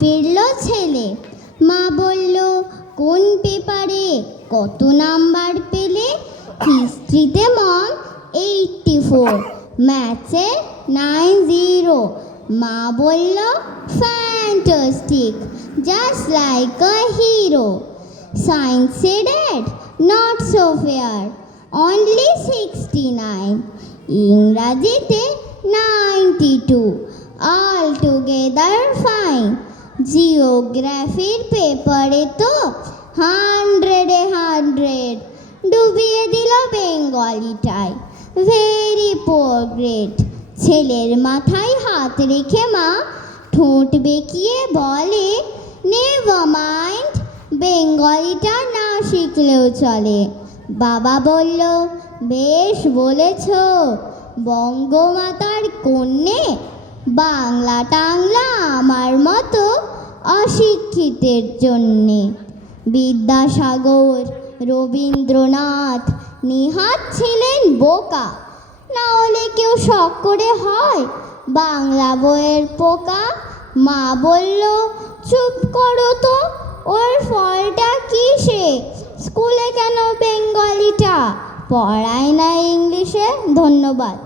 ফিরল ছেলে, মা বলল কোন পেপারে কত নাম্বার পেলে? হিস্ট্রিতে মম 84, ম্যাথে 90। মা বলল fantastic, just like a hero. সায়েন্সে dad not so fair, only 69। ইংরাজিতে 92, অল টুগেদার ফাইন। জিওগ্রাফির পেপারে তো 100 ডুবিয়ে দিল বেঙ্গলিটায়, ভেরি পোর গ্রেড। ছেলের মাথায় হাত রেখে মা ঠোঁট বেঁকিয়ে বলে, নেভার মাইন্ড, বেঙ্গলিটা না শিখলেও চলে। বাবা বলল, বেশ বলেছ, বঙ্গমাতার কন্যে, বাংলা টাংলা আমার মতো অশিক্ষিতের জন্যে। বিদ্যাসাগর, রবীন্দ্রনাথ, নেহাত ছিলেন বোকা, না হলে কেউ শখ করে হয় বাংলা বইয়ের পোকা। মা বলল, চুপ করো তো, ওর ফলটা কিসে? স্কুলে কেন বেঙ্গলিটা পড়ায় না ইংলিশে? ধন্যবাদ।